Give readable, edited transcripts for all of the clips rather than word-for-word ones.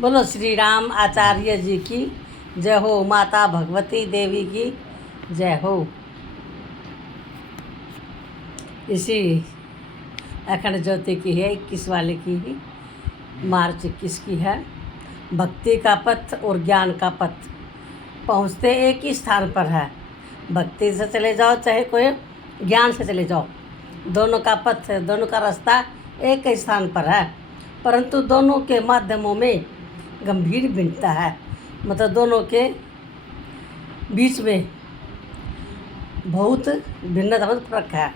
बोलो श्री राम आचार्य जी की जय हो, माता भगवती देवी की जय हो। इसी अखंड ज्योति की है 21 वाले की ही, मार्च 21 की है। भक्ति का पथ और ज्ञान का पथ पहुँचते एक ही स्थान पर है। भक्ति से चले जाओ चाहे कोई ज्ञान से चले जाओ, दोनों का पथ, दोनों का रास्ता एक ही स्थान पर है, परंतु दोनों के माध्यमों में गंभीर भिन्नता है। मतलब दोनों के बीच में बहुत भिन्नता, बहुत फर्क है।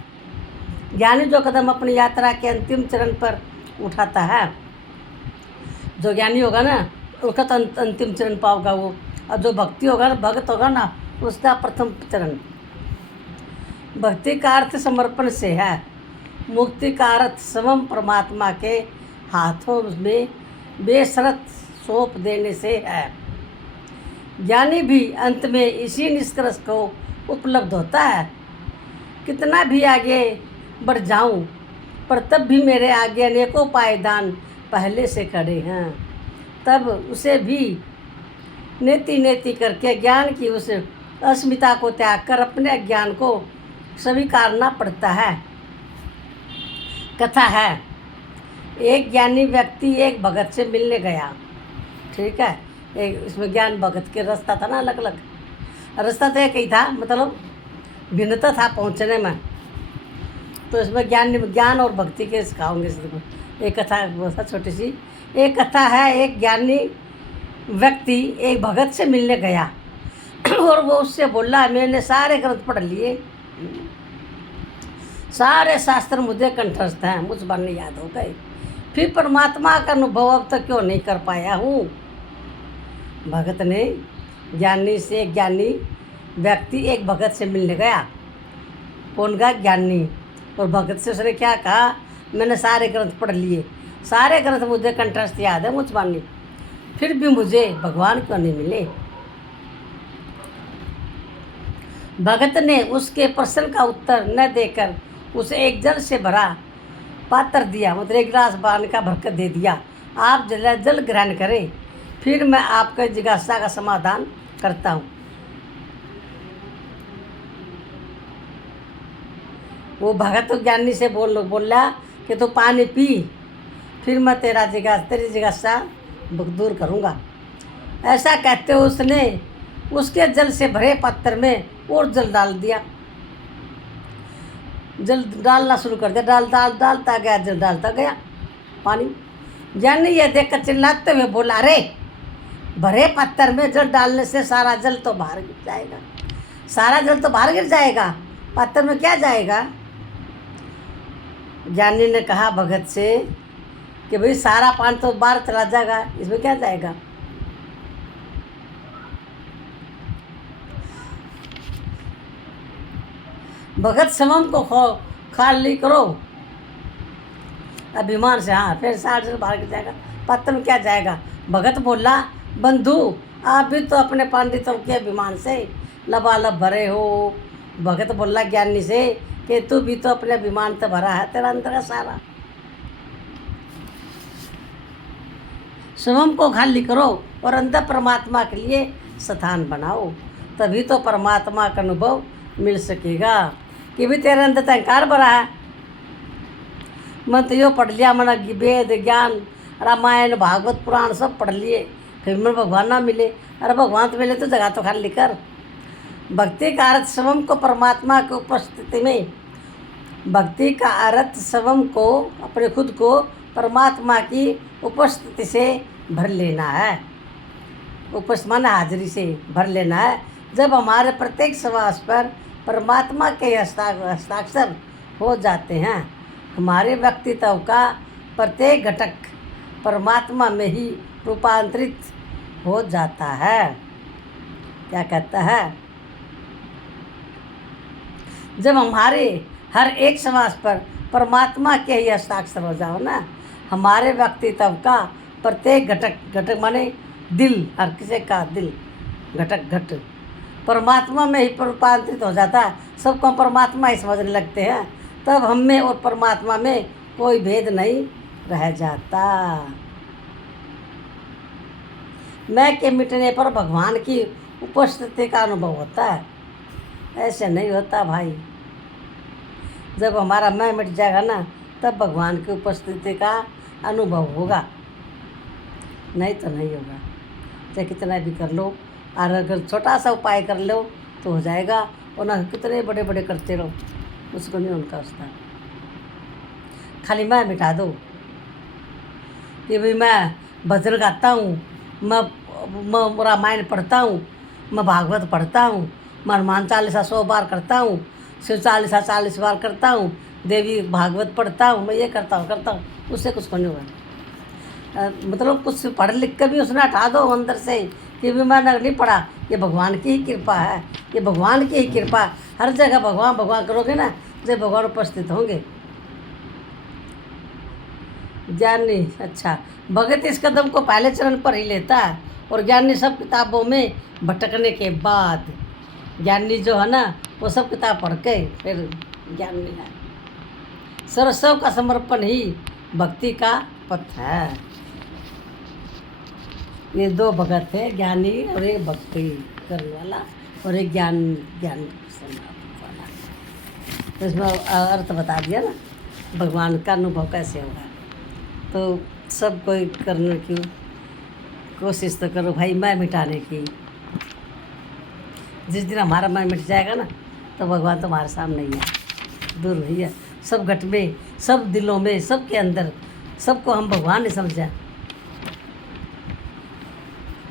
ज्ञानी जो कदम अपनी यात्रा के अंतिम चरण पर उठाता है, जो ज्ञानी होगा ना उसका तो अंतिम चरण पाओगा वो, और जो भक्ति होगा ना, भक्त होगा ना, उसका प्रथम चरण। भक्ति का अर्थ समर्पण से है, मुक्ति का अर्थ स्वयं परमात्मा के हाथों में बेशर्त सौंप देने से है। ज्ञानी भी अंत में इसी निष्कर्ष को उपलब्ध होता है, कितना भी आगे बढ़ जाऊं, पर तब भी मेरे आगे अनेकों पायदान पहले से खड़े हैं। तब उसे भी नेति नेति करके ज्ञान की उस अस्मिता को त्याग कर अपने ज्ञान को स्वीकारना पड़ता है। कथा है, एक ज्ञानी व्यक्ति एक भगत से मिलने गया। ठीक है, एक इसमें ज्ञान भगत के रास्ता था ना, अलग अलग रास्ता तो एक ही था, मतलब भिन्नता था पहुंचने में। तो इसमें ज्ञान और भक्ति के सिखाऊंगे। एक कथा बहुत छोटी सी एक कथा है। एक ज्ञानी व्यक्ति एक भगत से मिलने गया और वो उससे बोला, मैंने सारे ग्रंथ पढ़ लिए, सारे शास्त्र मुझे कंठस्थ हैं, मुझ पर नहीं याद हो गए, फिर परमात्मा का अनुभव अब तक क्यों नहीं कर पाया हूँ। भगत ने ज्ञानी व्यक्ति एक भगत से मिलने गया। कौन गया? ज्ञानी। और भगत से उसने क्या कहा? मैंने सारे ग्रंथ पढ़ लिए, सारे ग्रंथ मुझे कंठस्थ याद है, मुझ पर नहीं, फिर भी मुझे भगवान क्यों नहीं मिले। भगत ने उसके प्रश्न का उत्तर न देकर उसे एक जल से भरा पात्र दिया, मतलब एक गिलास पानी का भरकर दे दिया। आप जल ग्रहण करें, फिर मैं आपके जिज्ञासा का समाधान करता हूँ। वो भगत ज्ञानी से बोला कि तू पानी पी, फिर मैं तेरी जिज्ञासा दूर करूँगा। ऐसा कहते हुए उसने उसके जल से भरे पात्र में और जल डाल दिया। जल डालना शुरू कर दिया, डालता गया, जल डालता गया पानी। ज्ञानी ये देखकर चिल्लाते हुए बोला, अरे भरे पत्थर में जल डालने से सारा जल तो बाहर गिर जाएगा, सारा जल तो बाहर गिर जाएगा, पत्थर में क्या जाएगा। ज्ञानी ने कहा भगत से कि भाई सारा पानी तो बाहर चला जाएगा, इसमें क्या जाएगा। भगत स्वयं को खाली करो अभिमान से, हाँ फिर सारा जल बाहर गिर जाएगा, पत्थर में क्या जाएगा। भगत बोला, बंधु आप भी तो अपने पंडितों के अभिमान से लबालब भरे हो। भगत बोला ज्ञानी से कि तू भी तो अपने अभिमान से भरा है, तेरा अंदर का सारा। स्वयं को खाली करो और अंदर परमात्मा के लिए स्थान बनाओ, तभी तो परमात्मा का अनुभव मिल सकेगा। कि भी तेरे अंदर अहंकार भरा है, मैं तो यो पढ़ लिया, मैंने वेद ज्ञान रामायण भागवत पुराण सब पढ़ लिए, फिर मैं भगवान ना मिले। अरे भगवान तो मिले तो जगह तो खाली कर। भक्ति का अर्थ स्वयं को परमात्मा की उपस्थिति में, भक्ति का अर्थ स्वयं को, अपने खुद को परमात्मा की उपस्थिति से भर लेना है। उपस्थिति माने हाजिरी से भर लेना है। जब हमारे प्रत्येक श्वास पर परमात्मा के हस्ताक्षर हो जाते हैं, हमारे व्यक्तित्व का प्रत्येक घटक परमात्मा में ही रूपांतरित हो जाता है। क्या कहता है? जब हमारे हर एक श्वास पर परमात्मा के ही हस्ताक्षर हो जाओ ना, हमारे व्यक्तित्व का प्रत्येक घटक माने दिल, हर किसी का दिल घटक परमात्मा में ही रूपांतरित हो जाता है। सबको परमात्मा ही समझने लगते हैं, तब हम में और परमात्मा में कोई भेद नहीं रह जाता। मैं के मिटने पर भगवान की उपस्थिति का अनुभव होता है। ऐसे नहीं होता भाई। जब हमारा मैं मिट जाएगा ना, तब भगवान की उपस्थिति का अनुभव होगा, नहीं तो नहीं होगा। चाहे कितना भी कर लो, और अगर छोटा सा उपाय कर लो तो हो जाएगा, और ना कितने बड़े बड़े करते रहो, उसको नहीं उनका उसका। खाली मैं मिटा दो कि भाई मैं भजन गाता हूँ, मैं रामायण पढ़ता हूँ, मैं भागवत पढ़ता हूँ, मैं हनुमान चालीसा 100 बार करता हूँ, शिव चालीसा 40 बार करता हूँ, देवी भागवत पढ़ता हूँ, मैं ये करता हूँ, उससे कुछ नहीं होगा। मतलब कुछ पढ़ लिख कर भी उसने हटा दो अंदर से कि भी मैंने नहीं पढ़ा। ये भगवान की ही कृपा है, ये भगवान की ही कृपा। हर जगह भगवान भगवान करोगे ना, जब भगवान उपस्थित होंगे। ज्ञानी अच्छा भगत इस कदम को पहले चरण पर ही लेता है, और ज्ञानी सब किताबों में भटकने के बाद, ज्ञानी जो है ना वो सब किताब पढ़ के फिर ज्ञान मिला। सर्वस्व का समर्पण ही भक्ति का पथ है। ये 2 भगत है, ज्ञानी और एक भक्ति करने वाला, और एक ज्ञान वाला। तो इसमें अर्थ बता दिया ना, भगवान का अनुभव कैसे होगा। तो सब कोई करने की कोशिश तो करो भाई, मैं मिटाने की। जिस दिन हमारा मैं मिट जाएगा ना, तो भगवान तुम्हारे सामने ही है, दूर नहीं है। सब घट में, सब दिलों में, सबके अंदर, सबको हम भगवान ने समझा।